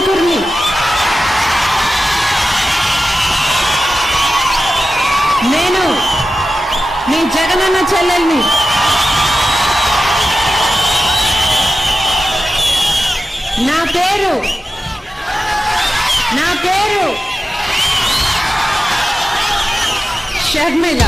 కూతుర్ని. నేను మీ జగనన్న చెల్లెల్ని. నా పేరు షర్మిల.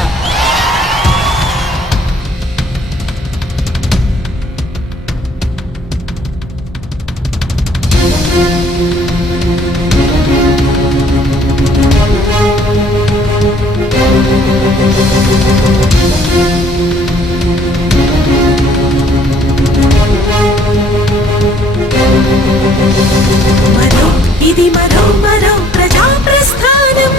ఇది మరో ప్రజా ప్రస్థానం,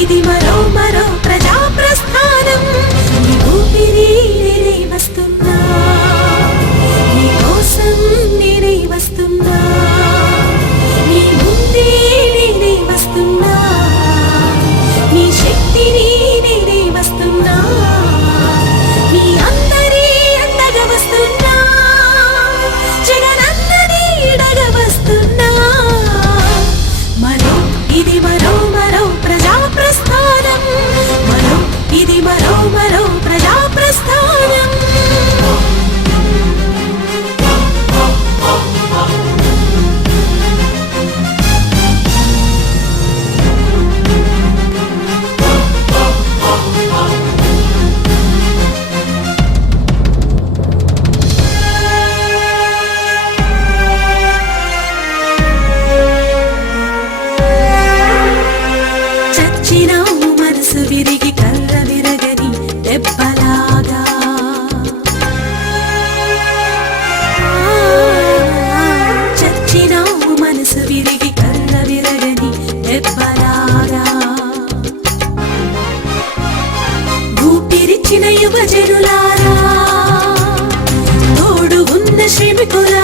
ఇది మరో ప్రజా ప్రస్థానం. నీ ఊపిరి నేనే వస్తున్నా, నీ కోసం నేనే వస్తున్నా, నీ ముందే నేనే వస్తున్నా, నీ శక్తిని నేనే వస్తున్నా, నీ అందరి అండగా వస్తున్నా, జగనన్నని ఇడగా వస్తున్నా. ఇది మరో ప్రజా ప్రస్థానం, ఇది మరో ప్రజా ప్రస్థానం. చచ్చినావు మనసు విరిగి కళ్ళ విరగని దెబ్బలాగా, చచ్చినావు మనసు విరిగి కళ్ళ విరగని దెబ్బలాగా. ఊపిరిచ్చిన యువజనులారా, తోడు ఉన్న శ్రమికులారా,